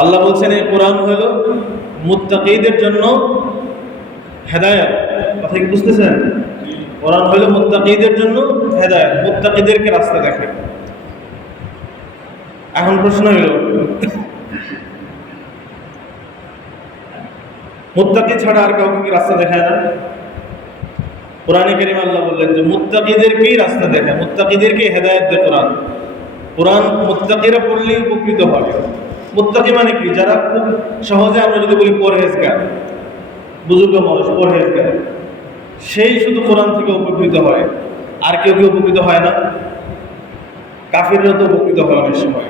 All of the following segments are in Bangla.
আল্লাহ বলছেন এই কোরআন হলো মুত্তাকীদের জন্য হেদায়েত। কথা কি বুঝতেছেন? কোরআন হলো মুত্তাকীদের জন্য হেদায়েত, মুত্তাকীদেরকে রাস্তা দেখায়। এখন প্রশ্ন হলো, মুত্তাকী ছাড়া আর কাউকে কি রাস্তা দেখায় না? কোরআনে কারীমে আল্লাহ বললেন যে মুত্তাকীদেরকেই রাস্তা দেখায়, মুত্তাকীদেরকেই হেদায়েত দেয় কোরআন। কোরআন মুত্তাকীরা পড়লেই উপকৃত হবে। মুত্তাকী মানে কি? যারা খুব সহজে আমরা যদি বলি পরহেজগার, বুজুর্গ মানুষ পরহেজগার, সেই শুধু কোরআন থেকে উপকৃত হয়, আর কেউ কেউ উপকৃত হয় না। কাফিররা তো উপকৃত হয় অনেক সময়,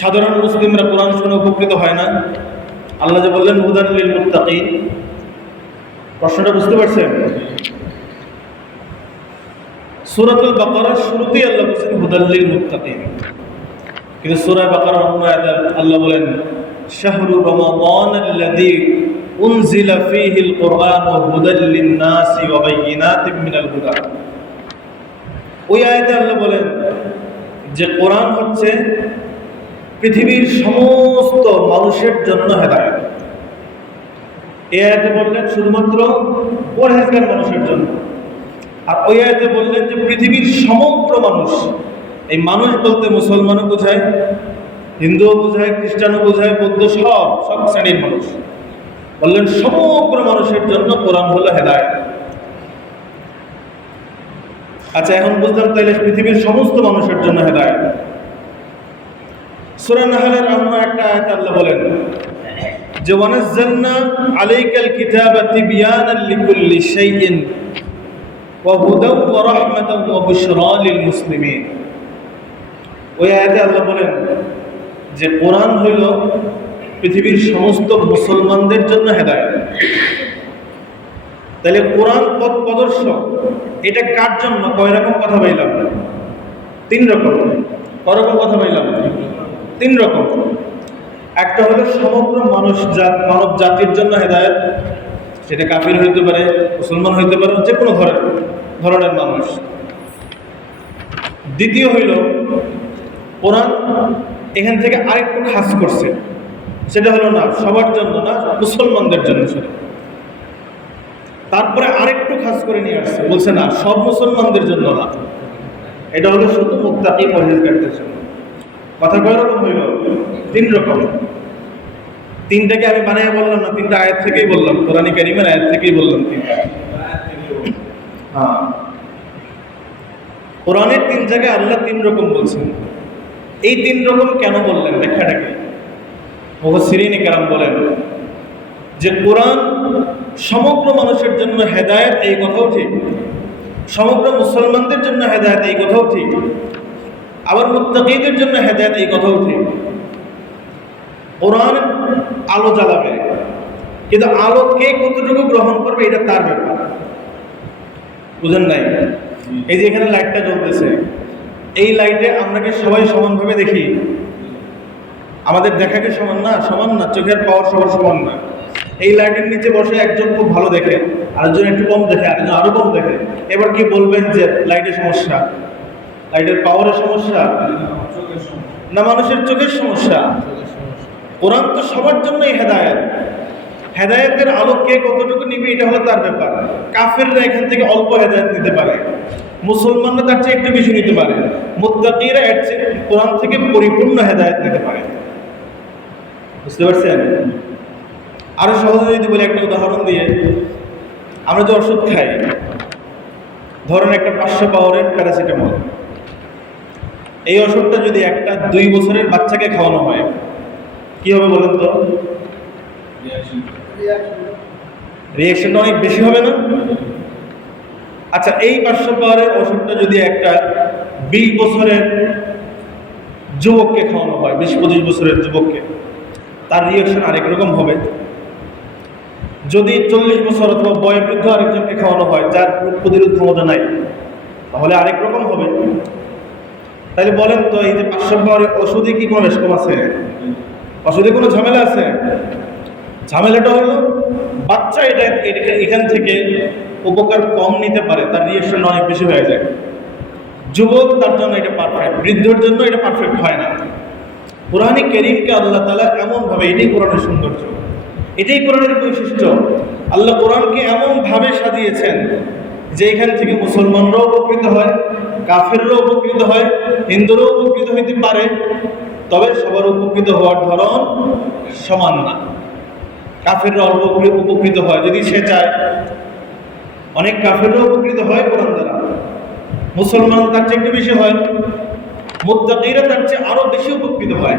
সাধারণ মুসলিমরা কোরআন শুনে উপকৃত হয় না। আল্লাহ যে বললেন হুদান লিল মুত্তাকিন, প্রশ্নটা বুঝতে পারছেন? সূরাতুল বাকারার শুরুতেই আল্লাহ বলেছেন হুদাল লিল মুত্তাকিন, কিন্তু সূরা বাকারার অন্য আয়াতে আল্লাহ বলেন শাহরু রমাদানাল্লাযী উনজিলা ফীহিল কুরআনু হুদাল লিন-নাসি ওয়া বায়্যিনাতিম মিনাল হুদা। ওই আয়াতে আল্লাহ বলেন যে কোরআন হচ্ছে পৃথিবীর সমস্ত মানুষের জন্য হেদায়েত। এই আয়াতে বললেন শুধুমাত্র পরহেজগার মানুষের জন্য, আর ওই আয়াতে বললেন যে পৃথিবীর সমগ্র মানুষ। এই মানুষ বলতে মুসলমানও বোঝায়, হিন্দুও বোঝায়, খ্রিস্টানও বোঝায়, বৌদ্ধ, সব শ্রেণীর মানুষ। বললেন সমগ্র মানুষের জন্য কোরআন হলো হেদায়েত। আচ্ছা, এখন বুঝলাম তাইলে পৃথিবীর সমস্ত মানুষের জন্য হেদায়েত। সূরা নাহলের অন্য একটা আয়াতে আল্লাহ বলেন যে ওয়ানাজ্জালনা আলাইকাল কিতাবা তিবয়ানান লিকুল্লি শাইইন ওয়া হুদাও ওয়া রাহমাতাও ওয়া বুশরা লিল মুসলিমিন। ওই আয়াতে আল্লাহ বলেন যে কোরআন হইল পৃথিবীর সমস্ত মুসলমানদের জন্য হেদায়েত। তাহলে কোরআন পথ প্রদর্শক, এটা কার জন্য? কয় রকম কথা বললাম? 3 রকম। কয় রকম কথা বললাম? 3 রকম। একটা হলো সমগ্র মানব জাতির জন্য হেদায়েত, সেটা কাফির হইতে পারে, মুসলমান হইতে পারে, যে কোনো ধরনের মানুষ। দ্বিতীয় হইল কোরআন এখান থেকে আরেকটু খাস করছে, সেটা হলো না সবার জন্য না, মুসলমানদের জন্য শুধু। তারপরে আরেকটু খাস করে নিয়ে আসছে, বলছে না সব মুসলমানদের জন্য না, এটা হলো শুধু মুত্তাকী পরহেজগারদের জন্য। কথা কয় রকম হইল? 3 রকম। 3টাকে আমি বানায় বললাম না, 3টা আয়াত থেকেই বললাম, কোরআনে কারীমের আয়াত থেকেই বললাম 3টা। হ্যাঁ, কোরআনের 3 জায়গায় আল্লাহ 3 রকম বলছেন। এই 3 রকম কেন বললেন? ব্যাখ্যাটা কি? মুফাসসিরিনে কেরাম বলেন যে কোরআন সমগ্র মানুষের জন্য হেদায়েত, এই কথাও ঠিক। সমগ্র মুসলমানদের জন্য হেদায়েত, এই কথাও ঠিক। আবার মুত্তাকীদের জন্য হেদায়েত, এই কথাও ঠিক। কোরআন আলো জ্বালাবে, কিন্তু আলো কে কতটুকু গ্রহণ করবে এটা তার ব্যাপার। বুঝেন নাই? এই যে এখানে লাইটটা জ্বলতেছে, এই লাইটে আমরা কি সবাই সমানভাবে দেখি? আমাদের দেখা কি সমান না? সমান না, চোখের পাওয়ার সবার সমান না। এই লাইটের নিচে বসে একজন খুব ভালো দেখে, আরেকজন একটু কম দেখে, আরেকজন আরো কম দেখে। এবার কি বলবেন যে লাইটের সমস্যা, লাইটের পাওয়ারের সমস্যা, না মানুষের চোখের সমস্যা? কোরআন তো সবার জন্যই হেদায়েত। হেদায়েতের আলো কে কতটুকু নিবে এটা হলো তার ব্যাপার। কাফেররা এখান থেকে অল্প হেদায়েত নিতে পারে, মুসলমানরা তার চেয়ে একটু বেশি নিতে পারে, মুত্তাকীরা এর চেয়ে কোরআন থেকে পরিপূর্ণ হেদায়েত নিতে পারে। বুঝতে পারছেন? আরো সহজে যদি বলি, একটা উদাহরণ দিয়ে, আমরা যে ওষুধ খাই, ধরেন একটা 500 পাওয়ারের প্যারাসিটামল, এই ওষুধটা যদি একটা 2 বছরের বাচ্চাকে খাওয়ানো হয়, কি হবে বলেন তো? রিঅ্যাকশনটা অনেক বেশি হবে না? আচ্ছা, এই 500 পাওয়ারের ওষুধটা যদি একটা 20 বছরের যুবককে খাওয়ানো হয়, 20-25 বছরের যুবককে, তার রিঅ্যাকশন আরেক রকম হবে। যদি 40 বছর অথবা বয়োবৃদ্ধ আরেকজনকে খাওয়ানো হয়, যার রোগ প্রতিরোধ ক্ষমতা নাই, তাহলে আরেক রকম হবে। তাহলে বলেন তো, এই যে 500 পাওয়ারের ওষুধে কি কোনো বেশকম আছে? ওষুধে কোনো ঝামেলা আছে? ঝামেলাটা হলো বাচ্চা এটা এখান থেকে উপকার কম নিতে পারে, তার রিঅ্যাকশন অনেক বেশি হয়ে যায়। যুবক, তার জন্য এটা পারফেক্ট, বৃদ্ধর জন্য এটা পারফেক্ট হয় না। কোরআনে কারীমকে আল্লাহ তাআলা এমনভাবে, এটাই কোরআনের সৌন্দর্য, এটাই কোরআনের বৈশিষ্ট্য। আল্লাহ কোরআনকে এমনভাবে সাজিয়েছেন যে এখান থেকে মুসলমানরাও উপকৃত হয়, কাফেররাও উপকৃত হয়, হিন্দুরাও উপকৃত হইতে পারে, তবে সবার উপকৃত হওয়ার ধরন সমান না। কাফেররা অল্প উপকৃত হয় যদি সে চায়, অনেক কাফেররাও উপকৃত হয় কোরআন দ্বারা, মুসলমান তার চেয়ে একটু বেশি হয়, মুত্তাকিরা তার চেয়ে আরো বেশি উপকৃত হয়।